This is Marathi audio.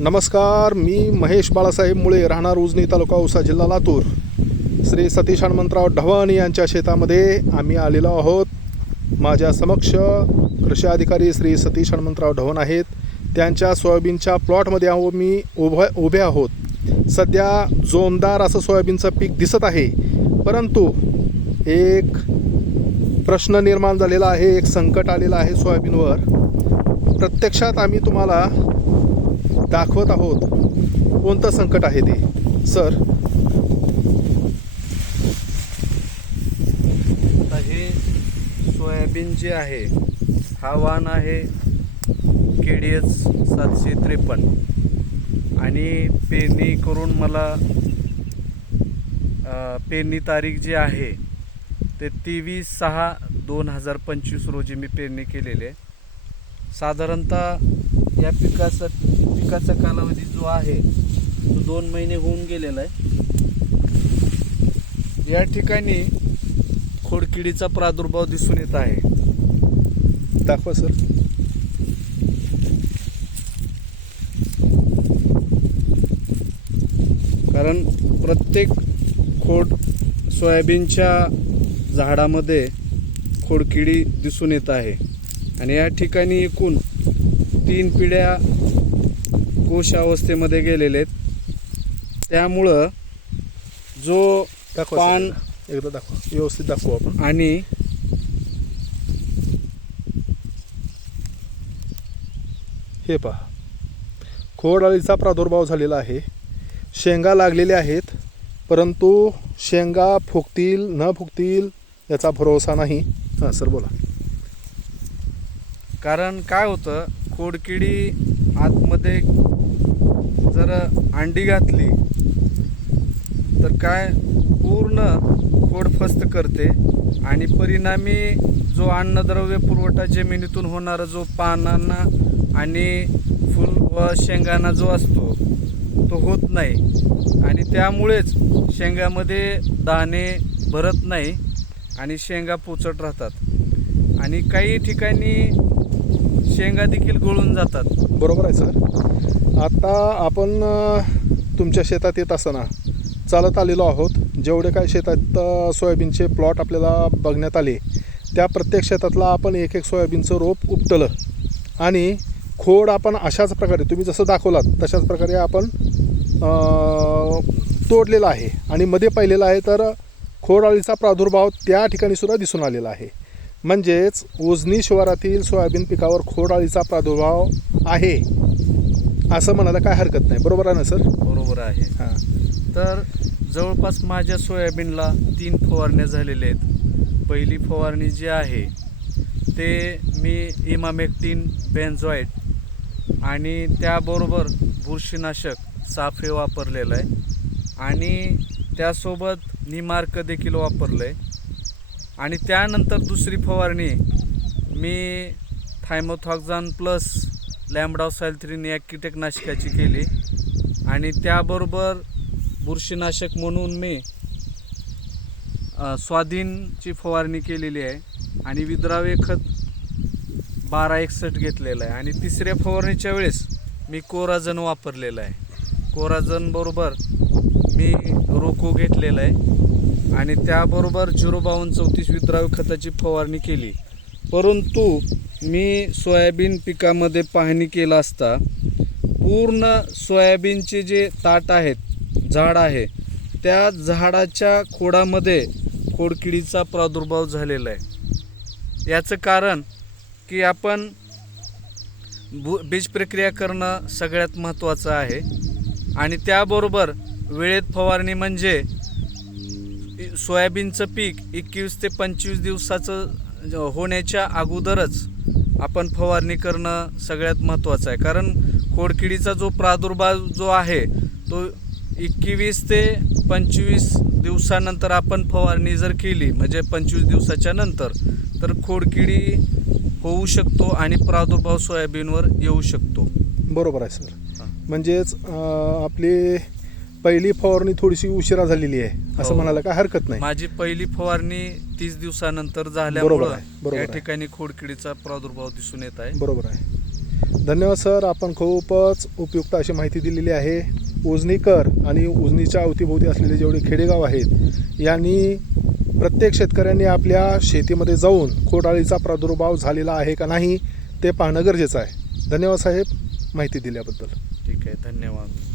नमस्कार मी महेश बाळासाहेब मुळे राहणार उजनी तालुका औसा जिल्हा लातूर. श्री सतीश हनुमंतराव ढवण यांच्या शेतामध्ये आम्ही आलेलो आहोत. माझ्या समक्ष कृषी अधिकारी श्री सतीश हनुमंतराव ढवण आहेत. त्यांच्या सोयाबीनच्या प्लॉटमध्ये आहो मी उभं उभे आहोत. सध्या जोमदार असं सोयाबीनचं पीक दिसत आहे. परंतु एक प्रश्न निर्माण झालेला आहे एक संकट आलेलं आहे सोयाबीनवर. प्रत्यक्षात आम्ही तुम्हाला दाखवत आहोत कोणतं संकट आहे ते. सर. आता हे सोयाबीन जे आहे हा वाण आहे के डी एस सातशे त्रेपन्न. आणि पेरणी करून मला पेरणी तारीख जी आहे ते तेवीस सहा दोन हजार पंचवीस रोजी मी पेरणी केलेली आहे. साधारणतः या पिकाचा पिकाचा कालावधी जो आहे तो दोन महिने होऊन गेलेला आहे. या ठिकाणी खोडकिडीचा प्रादुर्भाव दिसून येत आहे. दाखवा सर. कारण प्रत्येक खोड सोयाबीनच्या झाडामध्ये खोडकिडी दिसून येत आहे. आणि या ठिकाणी एकूण तीन पिढ्या कोश अवस्थेमध्ये गेलेले आहेत. त्यामुळं जो दाखवा पान. एकदा दाखवा. व्यवस्थित दाखवू आपण. आणि हे पहा. खोडअळीचा प्रादुर्भाव झालेला आहे. शेंगा लागलेल्या आहेत परंतु शेंगा फुगतील न फुगतील याचा भरोसा नाही. हां सर बोला. कारण काय होतं खोडकिडी आतमध्ये जर अंडी घातली तर काय पूर्ण खोड फस्त करते. आणि परिणामी जो अन्नद्रव्य पुरवठा जमिनीतून होणारा जो पानांना आणि फुल व शेंगांना जो असतो तो होत नाही. आणि त्यामुळेच शेंगामध्ये दाणे भरत नाही आणि शेंगा पोचट राहतात. आणि काही ठिकाणी शेंगा देखील गळून जातात. बरोबर आहे सर. आता आपण तुमच्या शेतात येत असताना चालत आलेलो आहोत. जेवढे काय शेतात सोयाबीनचे प्लॉट आपल्याला बघण्यात आले त्या प्रत्येक शेतातला आपण एक एक सोयाबीनचं रोप उपटलं आणि खोड आपण अशाच प्रकारे तुम्ही जसं दाखवलात तशाच प्रकारे आपण तोडलेलं तोडलेला आहे. आणि मध्ये पाहिलेलं आहे तर खोड अळीचा प्रादुर्भाव त्या ठिकाणी सुद्धा दिसून आलेला आहे. म्हणजेच उजनी शिवारातील सोयाबीन पिकावर खोडअळीचा प्रादुर्भाव आहे. असं म्हणायला काय हरकत नाही. बरोबर आहे ना सर? बरोबर आहे. हां. तर जवळपास माझ्या सोयाबीनला तीन फवारण्या झालेल्या आहेत. पहिली फवारणी जी आहे ते मी इमामेक्टिन बेन्झॉईट आणि त्याबरोबर बुरशीनाशक साफे वापरलेलं आहे. आणि त्यासोबत निमार्क देखील वापरलं आहे आणि त्यानंतर दुसरी फवारणी मी थायमोथॉक्झान प्लस लॅमडासायल्थ्रीन या कीटकनाशकाची केली. आणि त्याबरोबर बुरशीनाशक म्हणून मी स्वाधीनची फवारणी केलेली आहे. आणि विद्रावे खत बारा एकसष्ट घेतलेलं आहे. आणि तिसऱ्या फवारणीच्या वेळेस मी कोराजन वापरलेलं आहे. कोराजनबरोबर मी रोको घेतलेला आहे. आणि त्याबरोबर झिरो बावन्न चौतीस विद्राव्य खताची फवारणी केली. परंतु मी सोयाबीन पिकामध्ये पाहणी केला असता पूर्ण सोयाबीनचे जे ताट आहेत झाड आहे त्या झाडाच्या खोडामध्ये खोडकिडीचा प्रादुर्भाव झालेला आहे. याचं कारण की आपण भू बीज प्रक्रिया करणं सगळ्यात महत्त्वाचं आहे. आणि त्याबरोबर वेळेत फवारणी म्हणजे सोयाबीनचं पीक एकवीस ते पंचवीस दिवसाचं होण्याच्या अगोदरच आपण फवारणी करणं सगळ्यात महत्त्वाचं आहे. कारण खोडकिडीचा जो प्रादुर्भाव जो आहे तो एकवीस ते पंचवीस दिवसानंतर आपण फवारणी जर केली म्हणजे पंचवीस दिवसाच्या नंतर तर खोडकिडी होऊ शकतो आणि प्रादुर्भाव सोयाबीनवर येऊ शकतो. बरोबर आहे सर. म्हणजेच आपली पहिली फवारणी थोडीशी उशिरा झालेली आहे असं हो. म्हणायला काय हरकत नाही. माझी पहिली फवारणी तीस दिवसानंतर बरोबर झाल्यामुळं आहे, बरोबर या आहे. ठिकाणी खोडकिडीचा प्रादुर्भाव दिसून येत आहे. बरोबर आहे. धन्यवाद सर. आपण खूपच उपयुक्त अशी माहिती दिलेली आहे. उजनीकर आणि उजनीच्या अवतीभोवती असलेले जेवढे खेडेगाव आहेत यांनी प्रत्येक शेतकऱ्यांनी आपल्या शेतीमध्ये जाऊन खोडाळीचा प्रादुर्भाव झालेला आहे का नाही ते पाहणं गरजेचं आहे. धन्यवाद साहेब माहिती दिल्याबद्दल. ठीक आहे धन्यवाद.